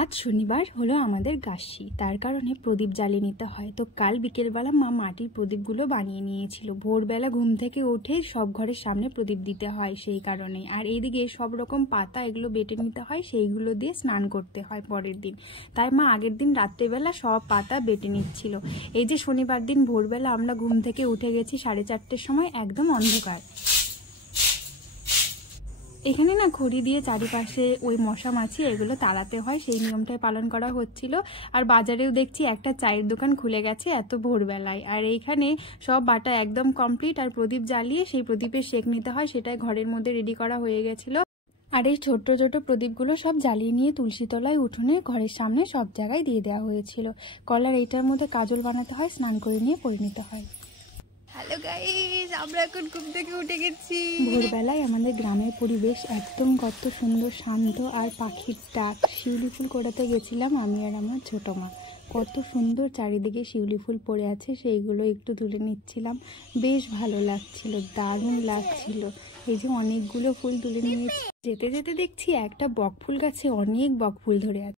আজ শনিবার হলো আমাদের গাছি, তার কারণে প্রদীপ জ্বালিয়ে নিতে হয়। তো কাল বিকেলবেলা মা মাটির প্রদীপগুলো বানিয়ে নিয়েছিল। ভোরবেলা ঘুম থেকে উঠে সব ঘরের সামনে প্রদীপ দিতে হয় সেই কারণেই। আর এইদিকে সব রকম পাতা এগুলো বেটে নিতে হয়, সেইগুলো দিয়ে স্নান করতে হয় পরের দিন। তাই মা আগের দিন রাত্রেবেলা সব পাতা বেটে নিচ্ছিল। এই যে শনিবার দিন ভোরবেলা আমরা ঘুম থেকে উঠে গেছি 4:30টার সময়, একদম অন্ধকার। এখানে না খড়ি দিয়ে চারিপাশে ওই মশা মাছি এগুলো তাড়াতে হয়, সেই নিয়মটাই পালন করা হচ্ছিল। আর বাজারেও দেখছি একটা চায়ের দোকান খুলে গেছে এত ভোরবেলায়। আর এইখানে সব বাটা একদম কমপ্লিট, আর প্রদীপ জ্বালিয়ে সেই প্রদীপের শেক নিতে হয়, সেটাই ঘরের মধ্যে রেডি করা হয়ে গেছিল। আর এই ছোট্ট ছোট প্রদীপগুলো সব জ্বালিয়ে নিয়ে তুলসী তলায় উঠোনে ঘরের সামনে সব জায়গায় দিয়ে দেওয়া হয়েছিল। কলার এইটার মধ্যে কাজল বানাতে হয়, স্নান করে নিয়ে পরিণত হয়। হ্যালো গাইস, আমরা এখন ঘুম থেকে উঠে গেছি। ভোরবেলায় আমাদের গ্রামের পরিবেশ একদম কত সুন্দর, শান্ত, আর পাখির ডাক। শিউলি ফুল কোড়াতে গেছিলাম আমি আর আমার ছোট মা। কত সুন্দর চারিদিকে শিউলি ফুল পড়ে আছে, সেইগুলো একটু তুলে নিচ্ছিলাম। বেশ ভালো লাগছিল, দারুণ লাগছিল। এই যে অনেকগুলো ফুল তুলে নিয়েছি। যেতে যেতে দেখছি একটা বকফুল গাছে অনেক বকফুল ধরে আছে।